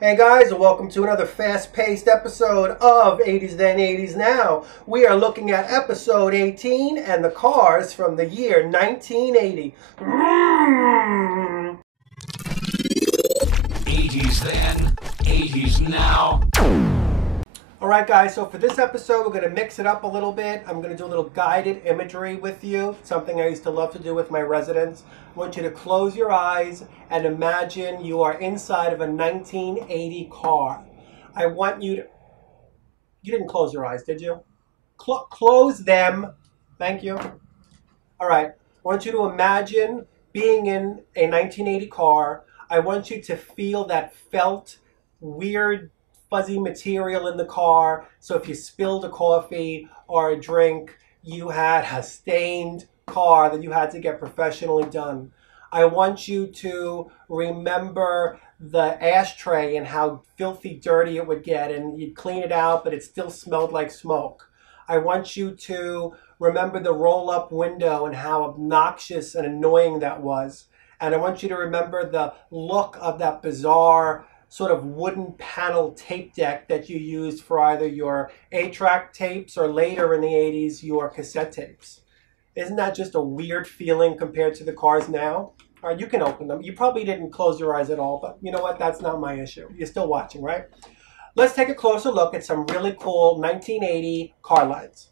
Hey guys, and welcome to another fast-paced episode of 80s Then 80s Now. We are looking at episode 18 and the cars from the year 1980. 80s then, 80s now. Alright guys, so for this episode we're going to mix it up a little bit. I'm going to do a little guided imagery with you, something I used to love to do with my residents. I want you to close your eyes and imagine you are inside of a 1980 car. I want you to... You didn't close your eyes, did you? Close them. Thank you. Alright, I want you to imagine being in a 1980 car. I want you to feel that felt, weird, fuzzy material in the car, so if you spilled a coffee or a drink, you had a stained car that you had to get professionally done. I want you to remember the ashtray and how filthy dirty it would get, and you'd clean it out but it still smelled like smoke. I want you to remember the roll-up window and how obnoxious and annoying that was. And I want you to remember the look of that bizarre sort of wooden panel tape deck that you used for either your 8-track tapes or later in the 80s, your cassette tapes. Isn't that just a weird feeling compared to the cars now? All right, you can open them. You probably didn't close your eyes at all, but you know what? That's not my issue. You're still watching, right? Let's take a closer look at some really cool 1980 car lines.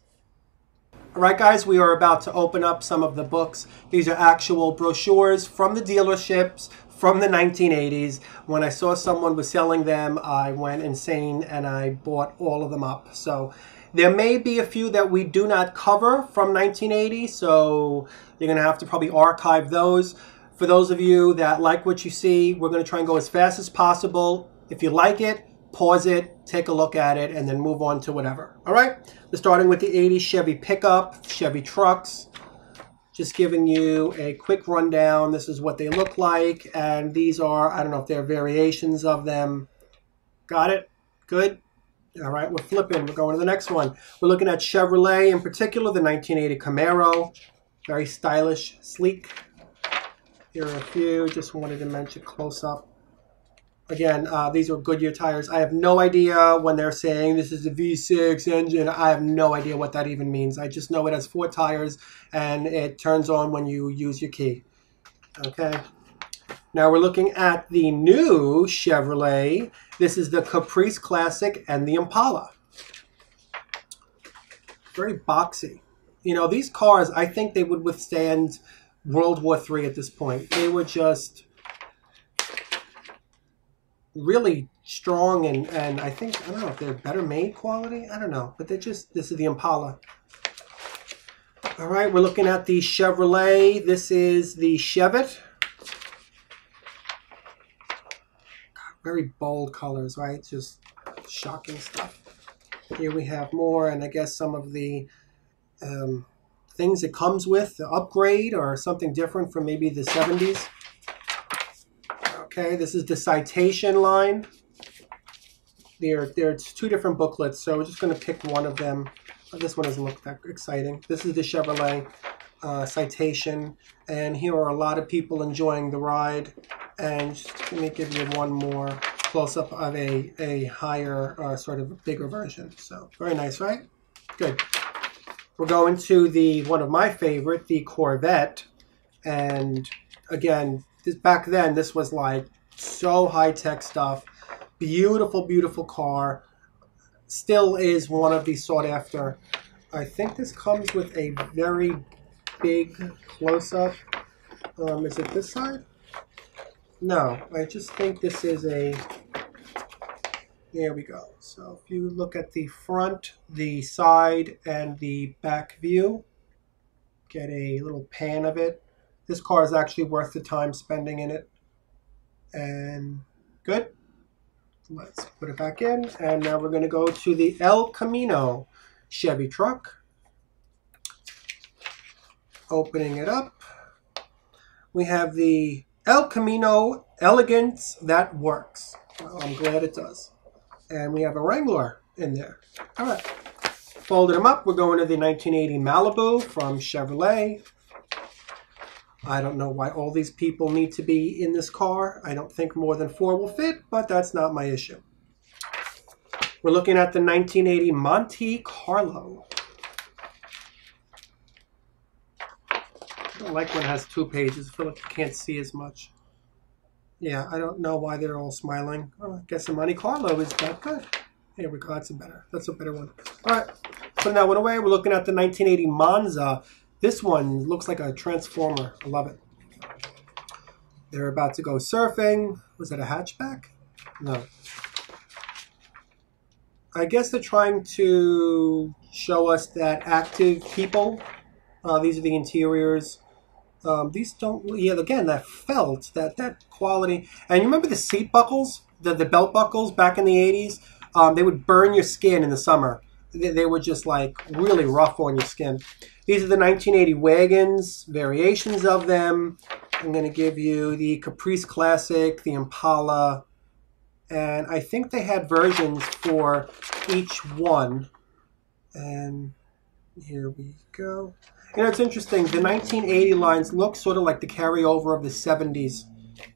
All right, guys, we are about to open up some of the books. These are actual brochures from the dealerships from the 1980s. When I saw someone was selling them, I went insane and I bought all of them up. So there may be a few that we do not cover from 1980, so you're going to have to probably archive those. For those of you that like what you see, we're going to try and go as fast as possible. If you like it, pause it, take a look at it, and then move on to whatever. All right? We're starting with the 80s Chevy pickup, Chevy trucks. Just giving you a quick rundown. This is what they look like, and these are, I don't know if they're variations of them. Got it? Good? All right, we're flipping. We're going to the next one. We're looking at Chevrolet, in particular, the 1980 Camaro. Very stylish, sleek. Here are a few. Just wanted to mention close up. Again, these are Goodyear tires. I have no idea when they're saying this is a V6 engine. I have no idea what that even means. I just know it has 4 tires and it turns on when you use your key. Okay. Now we're looking at the new Chevrolet. This is the Caprice Classic and the Impala. Very boxy. You know, these cars, I think they would withstand World War III at this point. They were just really strong and I think, I don't know if they're better made quality. I don't know, but they're just, this is the Impala. All right, we're looking at the Chevrolet. This is the Chevette. Very bold colors, right? Just shocking stuff. Here we have more, and I guess some of the things it comes with, the upgrade or something different from maybe the 70s. Okay, this is the Citation line. There's 2 different booklets, so we're just going to pick one of them. This one doesn't look that exciting. This is the Chevrolet Citation, and here are a lot of people enjoying the ride. And just let me give you one more close-up of a higher, sort of bigger version. So very nice, right? Good. We're going to the one of my favorite, the Corvette, and again, back then, this was like so high-tech stuff. Beautiful, beautiful car. Still is one of the sought-after. I think this comes with a very big close-up. Is it this side? No, I just think this is a... There we go. So if you look at the front, the side, and the back view, get a little pan of it. This car is actually worth the time spending in it. And good. Let's put it back in. And now we're going to go to the El Camino Chevy truck. Opening it up. We have the El Camino Elegance that works. Well, I'm glad it does. And we have a Wrangler in there. All right. Folded them up. We're going to the 1980 Malibu from Chevrolet. I don't know why all these people need to be in this car. I don't think more than 4 will fit, but that's not my issue. We're looking at the 1980 Monte Carlo. I don't like when it has 2 pages. I feel like you can't see as much. Yeah, I don't know why they're all smiling. Oh, I guess the Monte Carlo is that good. Here we go. That's a better one. All right. Putting that one away. We're looking at the 1980 Monza. This one looks like a transformer. I love it. They're about to go surfing. Was that a hatchback? No. I guess they're trying to show us that active people. These are the interiors. These don't, yeah, again, that felt, that quality. And you remember the seat buckles, the belt buckles back in the 80s? They would burn your skin in the summer. They were just like really rough on your skin. These are the 1980 wagons, variations of them. I'm going to give you the Caprice Classic, the Impala, and I think they had versions for each one. And here we go. You know, it's interesting. The 1980 lines look sort of like the carryover of the 70s.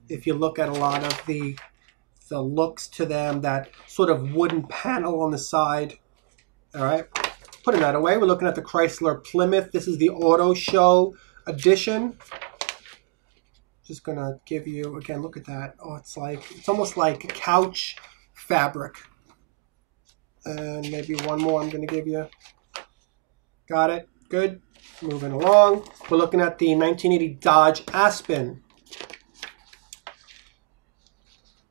If you look at a lot of the looks to them, that sort of wooden panel on the side. All right, putting that away. We're looking at the Chrysler Plymouth. This is the Auto Show edition. Just gonna give you, again, look at that. Oh, it's almost like couch fabric. And maybe one more I'm gonna give you. Got it, good. Moving along. We're looking at the 1980 Dodge Aspen.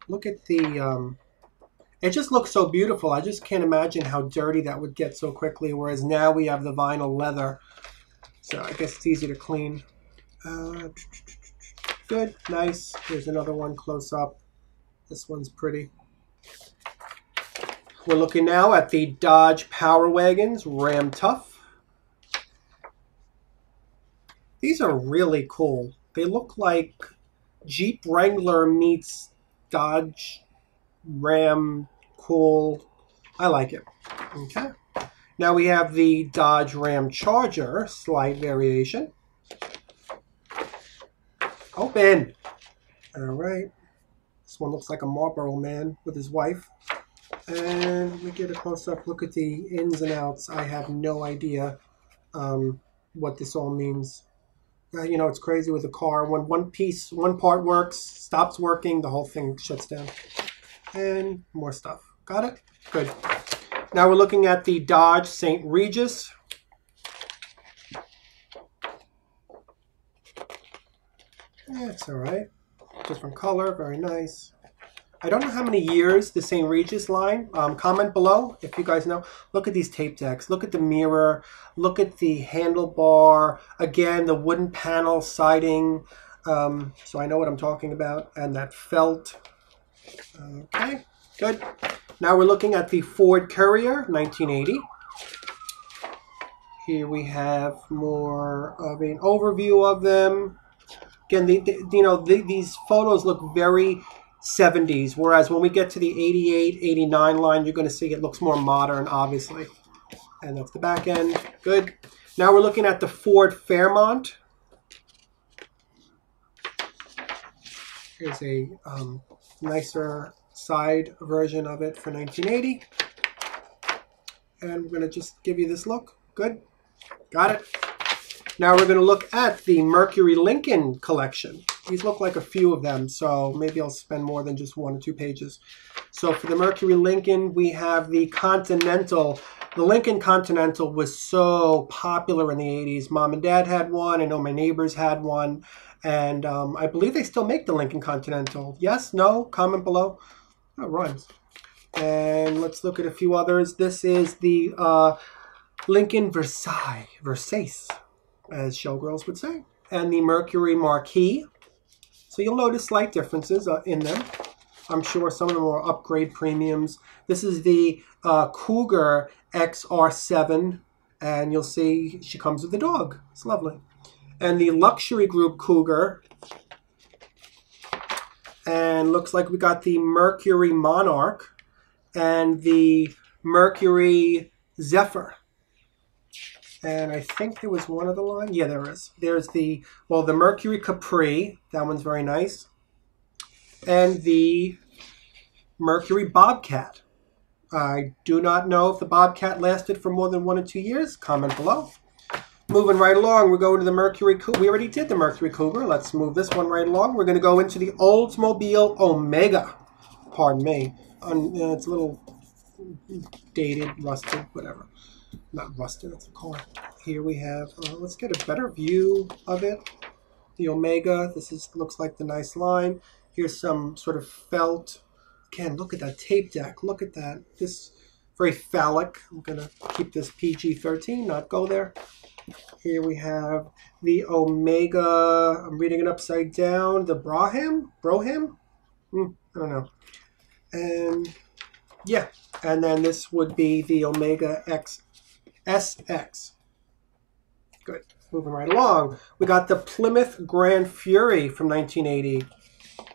Look at the, it just looks so beautiful. I just can't imagine how dirty that would get so quickly, whereas now we have the vinyl leather. So I guess it's easy to clean. Good, nice. Here's another one close up. This one's pretty. We're looking now at the Dodge Power Wagons, Ram Tough. These are really cool. They look like Jeep Wrangler meets Dodge Ram. Cool. I like it. Okay. Now we have the Dodge Ram Charger, slight variation. Open. All right. This one looks like a Marlboro man with his wife. And we get a close-up look at the ins and outs. I have no idea what this all means. You know, it's crazy with a car. When one part works, stops working, the whole thing shuts down. And more stuff. Got it? Good. Now we're looking at the Dodge St. Regis. Yeah, it's all right. Different color, very nice. I don't know how many years the St. Regis line. Comment below if you guys know. Look at these tape decks. Look at the mirror. Look at the handlebar. Again, the wooden panel siding. So I know what I'm talking about. And that felt. Okay, good. Now we're looking at the Ford Courier, 1980. Here we have more of an overview of them. Again, these photos look very 70s, whereas when we get to the 88, 89 line, you're going to see it looks more modern, obviously. And that's the back end. Good. Now we're looking at the Ford Fairmont. Here's a nicer side version of it for 1980. And we're going to just give you this look. Good. Got it. Now we're going to look at the Mercury Lincoln collection. These look like a few of them, so maybe I'll spend more than just 1 or 2 pages. So for the Mercury Lincoln, we have the Continental. The Lincoln Continental was so popular in the 80s. Mom and Dad had one. I know my neighbors had one. And I believe they still make the Lincoln Continental. Yes? No? Comment below. Oh, it rhymes. And let's look at a few others. This is the Lincoln Versailles, as showgirls would say. And the Mercury Marquis. So you'll notice slight differences in them. I'm sure some of them are upgrade premiums. This is the Cougar XR7. And you'll see she comes with a dog. It's lovely. And the Luxury Group Cougar. And looks like we got the Mercury Monarch and the Mercury Zephyr. And I think there was one other line. Yeah, there is. There's the, well, the Mercury Capri. That one's very nice. And the Mercury Bobcat. I do not know if the Bobcat lasted for more than 1 or 2 years. Comment below. Moving right along, we're going to the Mercury Cougar. We already did the Mercury Cougar. Let's move this one right along. We're going to go into the Oldsmobile Omega. Pardon me. It's a little dated, rusted, whatever. Not rusted, it's a car. Here we have, let's get a better view of it. The Omega, looks like the nice line. Here's some sort of felt. Again, look at that tape deck. Look at that. This very phallic. I'm going to keep this PG-13, not go there. Here we have the Omega. I'm reading it upside down. The Broham? I don't know. And yeah. And then this would be the Omega SX. Good. Moving right along. We got the Plymouth Grand Fury from 1980.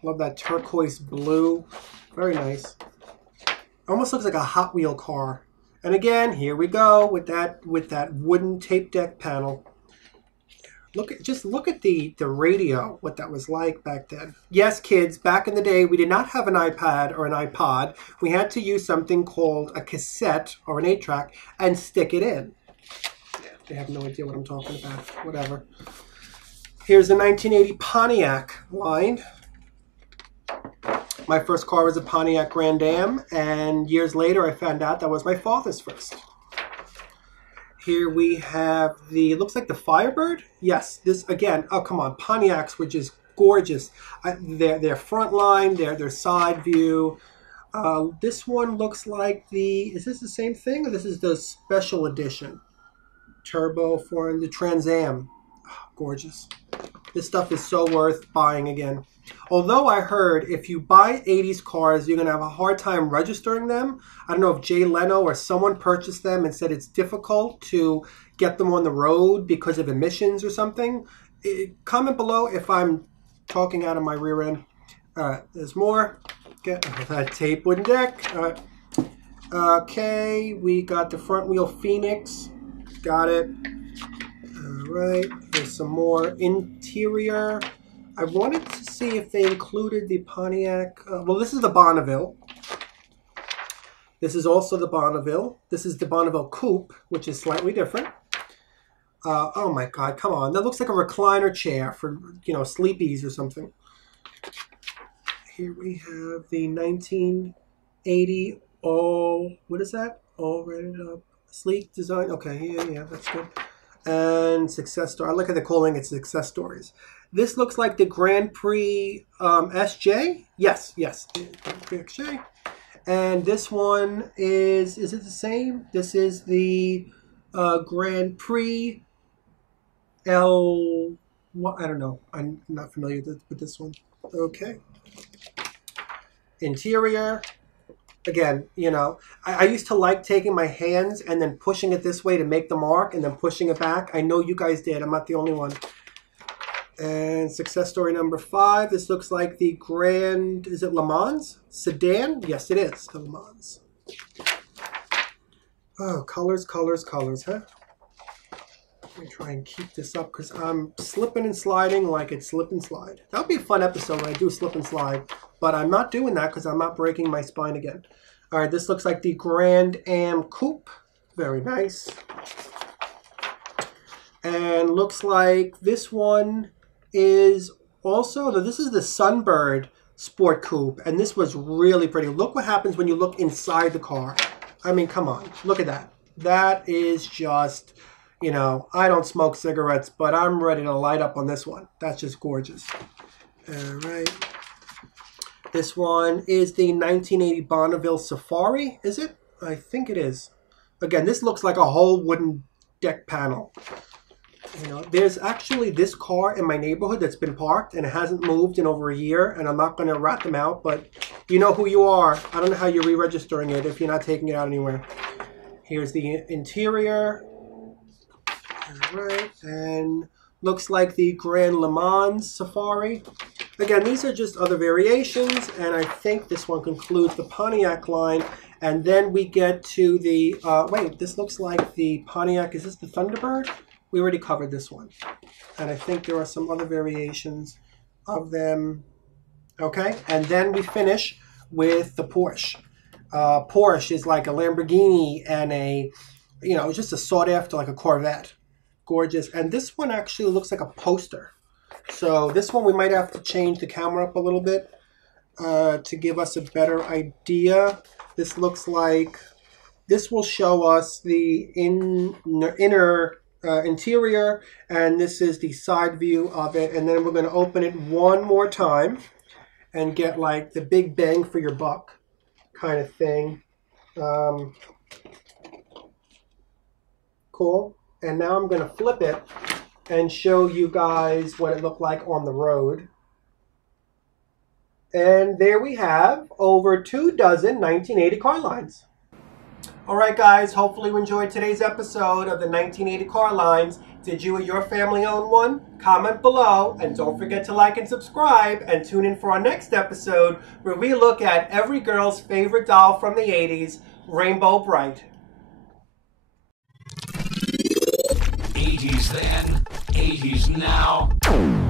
Love that turquoise blue. Very nice. Almost looks like a Hot Wheel car. And again, here we go with that wooden tape deck panel. Just look at the radio, what that was like back then. Yes, kids, back in the day, we did not have an iPad or an iPod. We had to use something called a cassette or an 8-track and stick it in. Yeah, they have no idea what I'm talking about. Whatever. Here's the 1980 Pontiac line. My first car was a Pontiac Grand Am, and years later I found out that was my father's first. Here we have the, looks like the Firebird. Yes, this again, oh come on, Pontiacs were just gorgeous. Their front line, their side view. This one looks like is this the same thing, or this is the special edition? Turbo for the Trans Am. Oh, gorgeous. This stuff is so worth buying again. Although I heard if you buy 80s cars, you're going to have a hard time registering them. I don't know if Jay Leno or someone purchased them and said it's difficult to get them on the road because of emissions or something. Comment below if I'm talking out of my rear end. There's more. Get that tape wooden deck. Okay, we got the front wheel Phoenix. Got it. All right, here's some more interior. I wanted to see if they included the Pontiac. Well, this is the Bonneville. This is also the Bonneville. This is the Bonneville Coupe, which is slightly different. Oh my God, come on. That looks like a recliner chair for, you know, sleepies or something. Here we have the 1980 what is that? All rated up. Sleek design. Okay, yeah, that's good. And success story. I like how they're calling it success stories. This looks like the Grand Prix SJ. Yes, Grand Prix SJ. And this one is it the same? This is the Grand Prix L. What? I don't know. I'm not familiar with this one. Okay. Interior. Again, you know, I used to like taking my hands and then pushing it this way to make the mark and then pushing it back. I know you guys did. I'm not the only one. And success story number 5. This looks like the Grand, is it Le Mans sedan? Yes, it is the Le Mans. Oh, colors, huh? Let me try and keep this up because I'm slipping and sliding like it's slip and slide. That would be a fun episode when I do slip and slide. But I'm not doing that because I'm not breaking my spine again. All right, this looks like the Grand Am Coupe. Very nice. And looks like this one is also, this is the Sunbird Sport Coupe. And this was really pretty. Look what happens when you look inside the car. I mean, come on. Look at that. That is just, you know, I don't smoke cigarettes, but I'm ready to light up on this one. That's just gorgeous. All right. This one is the 1980 Bonneville Safari, is it? I think it is. Again, this looks like a whole wooden deck panel. You know, there's actually this car in my neighborhood that's been parked and it hasn't moved in over a year, and I'm not going to rat them out, but you know who you are. I don't know how you're re-registering it if you're not taking it out anywhere. Here's the interior. All right, and looks like the Grand Le Mans Safari. Again, these are just other variations, and I think this one concludes the Pontiac line. And then we get to the, wait, this looks like the Pontiac. Is this the Thunderbird? We already covered this one. And I think there are some other variations of them. Okay, and then we finish with the Porsche. Porsche is like a Lamborghini and a, you know, just a sought after, like a Corvette. Gorgeous. And this one actually looks like a poster. So this one we might have to change the camera up a little bit to give us a better idea. This looks like, this will show us the inner interior, and this is the side view of it. And then we're going to open it one more time and get like the big bang for your buck kind of thing. Cool. And now I'm going to flip it and show you guys what it looked like on the road. And there we have over 24 1980 car lines. All right, guys, hopefully you enjoyed today's episode of the 1980 car lines. Did you or your family own one? Comment below, and don't forget to like and subscribe, and tune in for our next episode where we look at every girl's favorite doll from the 80s, Rainbow Bright. 80s then, 80s now.